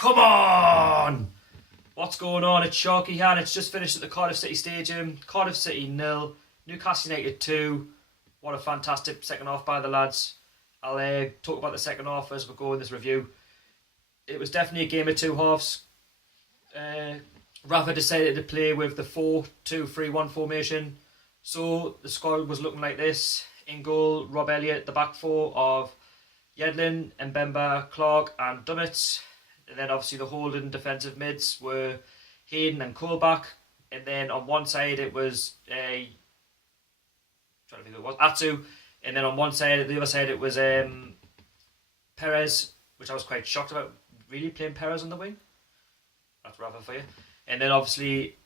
Come on! What's going on? It's Sharky here, and it's just finished at the Cardiff City Stadium. Cardiff City 0, Newcastle United 2. What a fantastic second half by the lads. I'll talk about the second half as we go in this review. It was definitely a game of two halves. Rafa decided to play with the 4-2-3-1 formation. So the squad was looking like this. In goal, Rob Elliott, the back four of Yedlin, Mbemba, Clark and Dummett. And then obviously the holding defensive mids were Hayden and Colback. And then on one side it was Atsu. And then on one side, the other side it was Perez, which I was quite shocked about. Really playing Perez on the wing? That's rather for you. And then obviously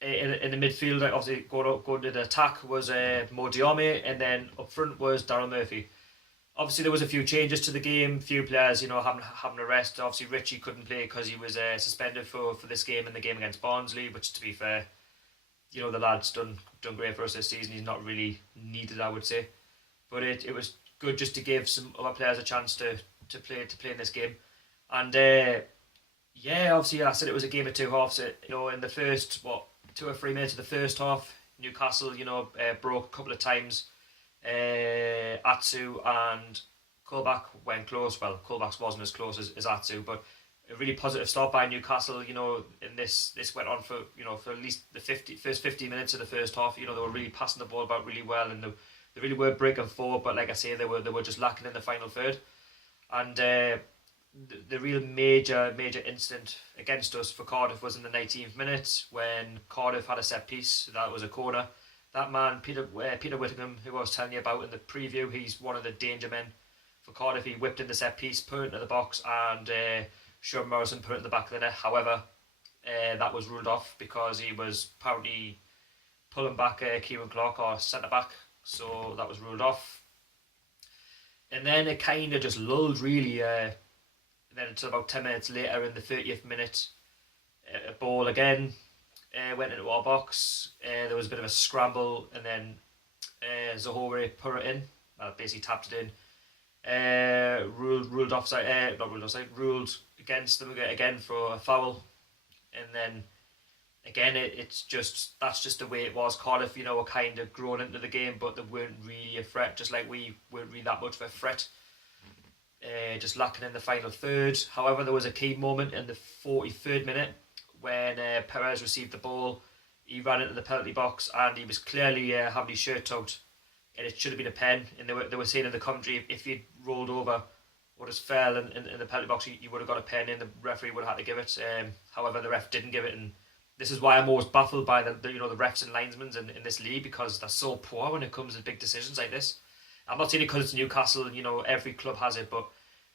in the midfield, obviously going to the attack was Mo Diame, and then up front was Darryl Murphy. Obviously there was a few changes to the game, few players, having a rest. Obviously Richie couldn't play because he was suspended for this game and the game against Barnsley, which to be fair, the lad's done great for us this season. He's not really needed, I would say. But it was good just to give some other players a chance to play in this game. And obviously I said it was a game of two halves. In the first 2 or 3 minutes of the first half, Newcastle broke a couple of times. Atsu and Colback went close. Well, Colback wasn't as close as Atsu, but a really positive start by Newcastle. And this went on for at least the first 50 minutes of the first half. They were really passing the ball about really well, and they really were breaking forward. But like I say, they were just lacking in the final third. And the real major incident against us for Cardiff was in the 19th minute when Cardiff had a set piece. That was a corner. That man, Peter Whittingham, who I was telling you about in the preview, he's one of the danger men for Cardiff. He whipped in the set piece, put it into the box, and Sean Morrison put it in the back of the net. However, that was ruled off because he was apparently pulling back Kieran Clark, our centre back. So that was ruled off. And then it kind of just lulled, really. And then until about 10 minutes later, in the 30th minute, a ball again went into our box. There was a bit of a scramble, and then Zahore put it in. Basically tapped it in. Ruled offside. Not ruled offside. Ruled against them again for a foul. And then again, that's just the way it was. Cardiff, were kind of grown into the game, but they weren't really a threat. Just like we weren't really that much of a threat. Just lacking in the final third. However, there was a key moment in the 43rd minute when Perez received the ball. He ran into the penalty box and he was clearly having his shirt tugged, and it should have been a pen. And they were saying in the commentary, if he'd rolled over or just fell in the penalty box, you would have got a pen, and the referee would have had to give it. However, the ref didn't give it, and this is why I'm always baffled by the refs and linesmen in this league, because they're so poor when it comes to big decisions like this. I'm not saying it because it's Newcastle and every club has it, but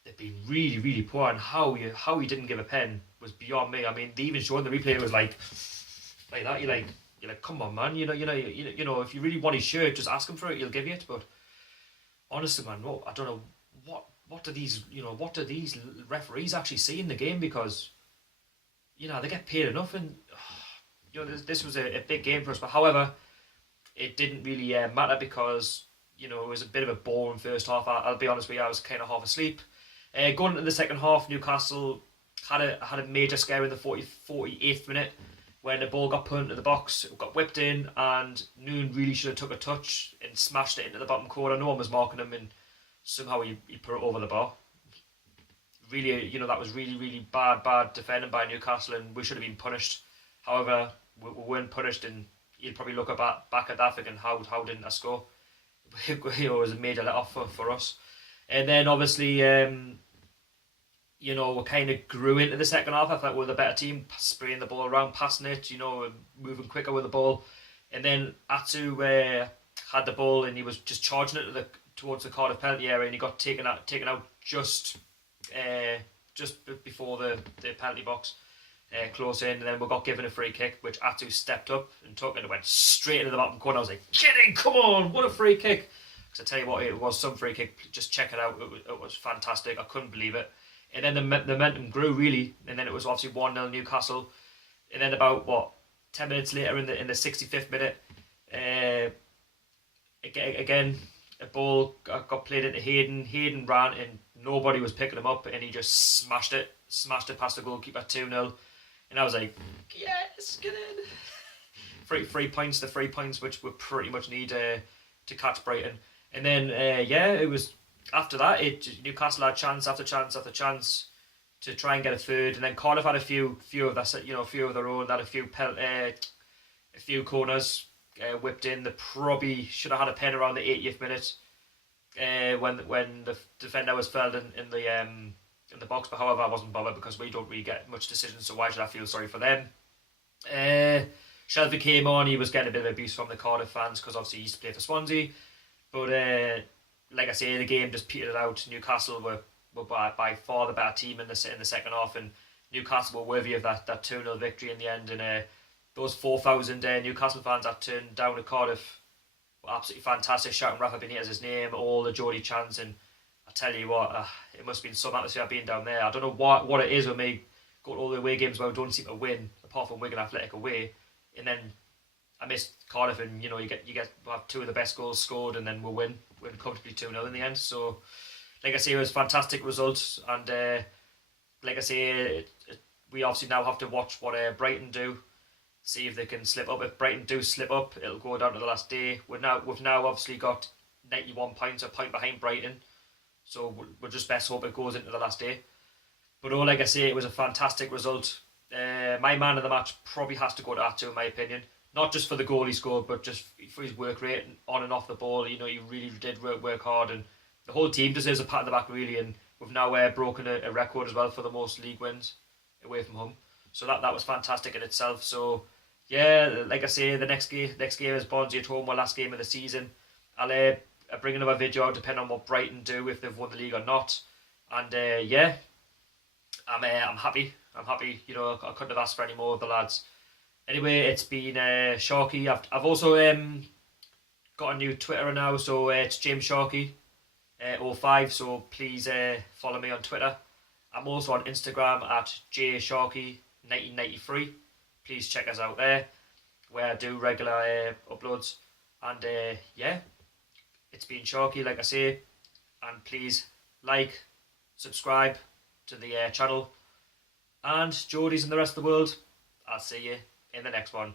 they've been really, really poor, and how he didn't give a pen was beyond me. I mean, they even showed in the replay, it was like that. You're like, come on, man. If you really want his shirt, just ask him for it. He'll give you it. But honestly, man, I don't know what do these referees actually see in the game, because they get paid enough, and this was a big game for us. But however, it didn't really matter because it was a bit of a boring first half. I'll be honest with you, I was kind of half asleep. Going into the second half, Newcastle had a major scare in the 48th minute when the ball got put into the box. It got whipped in, and Noon really should have took a touch and smashed it into the bottom corner. No one was marking him, and somehow he put it over the bar. Really, that was really, really bad defending by Newcastle, and we should have been punished. However, we weren't punished, and you'd probably look back at that thinking, how didn't I score? It was a major let off for us. And then obviously, we kind of grew into the second half. I thought we were the better team, spraying the ball around, passing it, moving quicker with the ball. And then Atsu had the ball, and he was just charging it towards the Cardiff penalty area, and he got taken out just before the penalty box, close in. And then we got given a free kick, which Atsu stepped up and took, and it went straight into the bottom corner. I was like, get in, come on, what a free kick. Because I tell you what, it was some free kick. Just check it out. It was fantastic. I couldn't believe it. And then the momentum grew, really. And then it was obviously 1-0 Newcastle. And then about 10 minutes later in the 65th minute, again a ball got played into Hayden. Hayden ran and nobody was picking him up, and he just smashed it smashed it past the goalkeeper 2-0. And I was like, yes, get in. Three points, the 3 points which we pretty much need to catch Brighton. And then, it was after that, Newcastle had chance after chance after chance to try and get a third. And then Cardiff had a few of that, a few of their own, had a few corners whipped in. They probably should have had a pen around the 80th minute when the defender was felled in the box. But however, I wasn't bothered because we don't really get much decisions, so why should I feel sorry for them? Shelby came on. He was getting a bit of abuse from the Cardiff fans because obviously he used to play for Swansea. But like I say, the game just petered out. Newcastle were by far the better team in the second half, and Newcastle were worthy of that 2-0 victory in the end. And those 4,000 Newcastle fans that turned down to Cardiff were absolutely fantastic, shouting Rafa Benitez's name, all the Geordie chants. And I tell you what, it must have been some atmosphere being down there. I don't know what it is with me going to all the away games where we don't seem to win, apart from Wigan Athletic away. And then I missed Cardiff, and you have two of the best goals scored, and then we'll win comfortably 2-0 in the end. So, like I say, it was a fantastic result, and like I say, we obviously now have to watch what Brighton do, see if they can slip up. If Brighton do slip up, it'll go down to the last day. We've now obviously got 91 points, a point behind Brighton, so we'll just best hope it goes into the last day. But like I say, it was a fantastic result. My man of the match probably has to go to Atsu, in my opinion. Not just for the goal he scored, but just for his work rate on and off the ball. He really did work hard, and the whole team deserves a pat on the back, really. And we've now broken a record as well for the most league wins away from home. So that was fantastic in itself. So yeah, like I say, the next game is Barnsley at home, our last game of the season. I'll bring another video out depending on what Brighton do, if they've won the league or not. And I'm happy. I'm happy. I couldn't have asked for any more of the lads. Anyway, it's been Sharky. I've also got a new Twitter now, so it's James Sharky 05. So please follow me on Twitter. I'm also on Instagram at jsharky1993. Please check us out there, where I do regular uploads. And it's been Sharky, like I say. And please like, subscribe to the channel. And Geordies and the rest of the world, I'll see you in the next one.